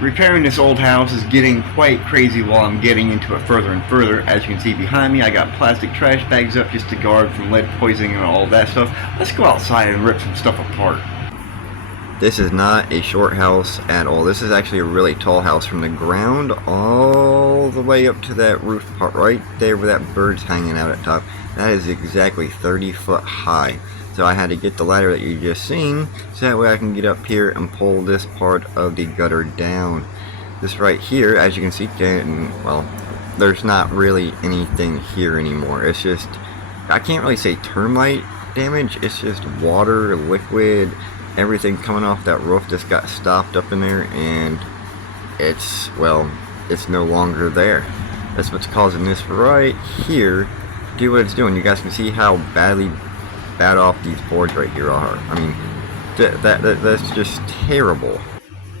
Repairing this old house is getting quite crazy while I'm getting into it further and further. As you can see behind me, I got plastic trash bags up just to guard from lead poisoning and all that stuff. Let's go outside and rip some stuff apart. This is not a short house at all. This is actually a really tall house from the ground all the way up to that roof part right there where that bird's hanging out at top. That is exactly 30 foot high. So I had to get the ladder that you just seen so that way I can get up here and pull this part of the gutter down. This right here, as you can see, well, there's not really anything here anymore. It's just, I can't really say termite damage, it's just water, liquid, everything coming off that roof just got stopped up in there, and it's, well, it's no longer there. That's what's causing this right here do what it's doing. You guys can see how bad off these boards right here are. I mean, that's just terrible.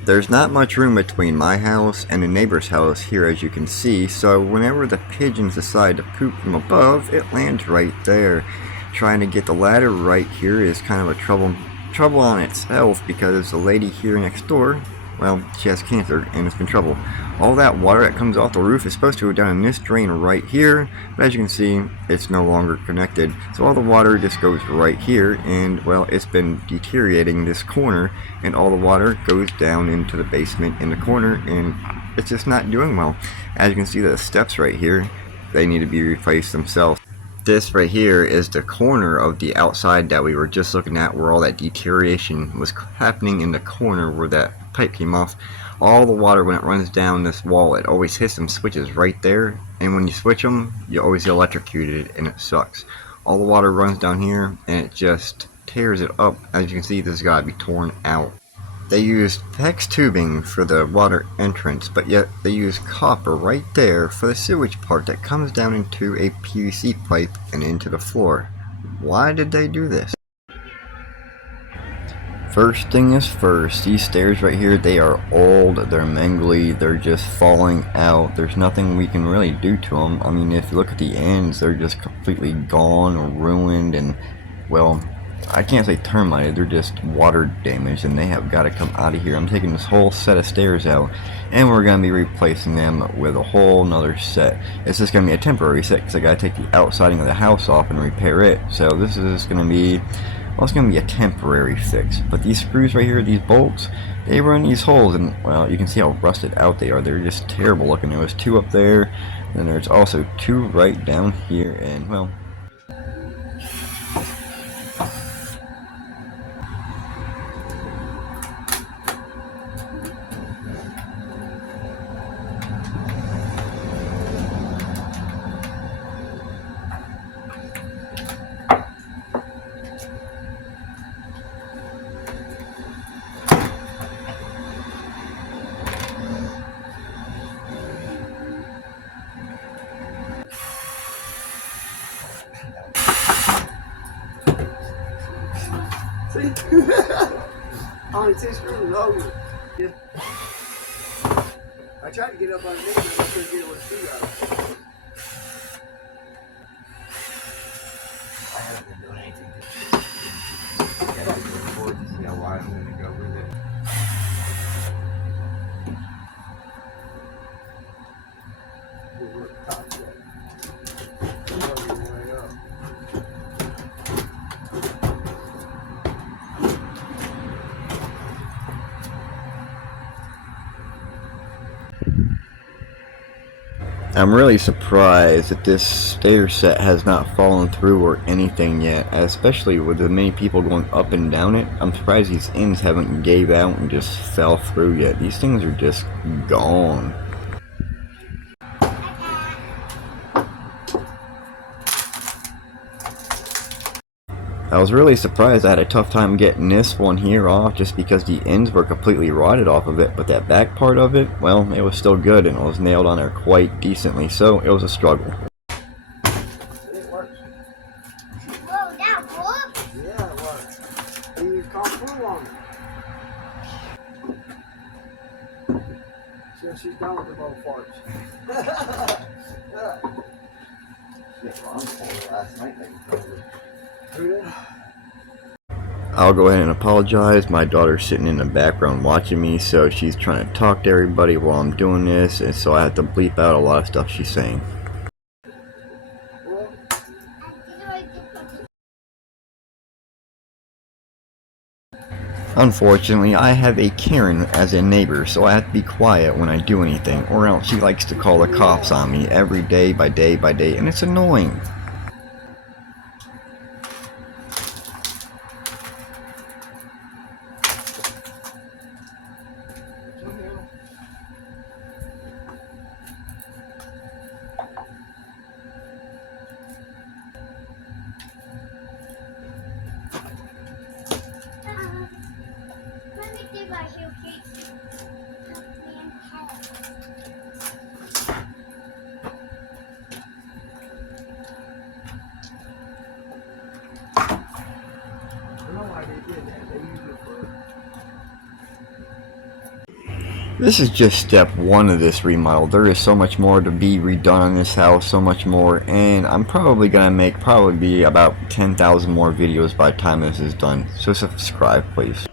There's not much room between my house and the neighbor's house here, as you can see, so whenever the pigeons decide to poop from above, it lands right there. Trying to get the ladder right here is kind of a trouble on itself, because the lady here next door, well, she has cancer and it's been trouble. All that water that comes off the roof is supposed to go down in this drain right here, but as you can see, it's no longer connected. So all the water just goes right here, and well, it's been deteriorating this corner, and all the water goes down into the basement in the corner, and it's just not doing well. As you can see, the steps right here, they need to be replaced themselves. This right here is the corner of the outside that we were just looking at, where all that deterioration was happening in the corner where that pipe came off. All the water, when it runs down this wall, it always hits some switches right there, and when you switch them, you always get electrocuted, and it sucks. All the water runs down here, and it just tears it up. As you can see, this has got to be torn out. They used PEX tubing for the water entrance, but yet they use copper right there for the sewage part that comes down into a PVC pipe and into the floor. Why did they do this? First thing is first, these stairs right here, they are old, they're mangly, they're just falling out. There's nothing we can really do to them. I mean, if you look at the ends, they're just completely gone or ruined, and well, I can't say termited, they're just water damaged, and they have got to come out of here. I'm taking this whole set of stairs out, and we're going to be replacing them with a whole nother set. It's just going to be a temporary set, because I got to take the outsiding of the house off and repair it. So this is going to be, well, it's going to be a temporary fix. But these screws right here, these bolts, they run these holes, and well, you can see how rusted out they are. They're just terrible looking. There was two up there, and there's also two right down here, and well, See? Only two screws over. Yeah. I tried to get up on it, but I couldn't get it with the screw out. I haven't been doing anything to record to see how wide I'm going to go with it. I'm really surprised that this stair set has not fallen through or anything yet, especially with the many people going up and down it. I'm surprised these ends haven't gave out and just fell through yet. These things are just gone. I was really surprised. I had a tough time getting this one here off just because the ends were completely rotted off of it, but that back part of it, well, it was still good and it was nailed on there quite decently, so it was a struggle. It works. Whoa, that worked? Yeah, it works. And you call through on it. So she's done with the both parts. Yeah. Shit, well, I'm cold last night, Who did? I'll go ahead and apologize. My daughter's sitting in the background watching me, so she's trying to talk to everybody while I'm doing this, and so I have to bleep out a lot of stuff she's saying. Well, Unfortunately, I have a Karen as a neighbor, so I have to be quiet when I do anything, or else she likes to call the cops on me every day by day by day, and it's annoying. let me see my heel cake. Man, head. I don't know why they did that. They used it for. This is just step one of this remodel. There is so much more to be redone on this house, so much more, and I'm probably gonna make probably about 10,000 more videos by the time this is done. So subscribe, please.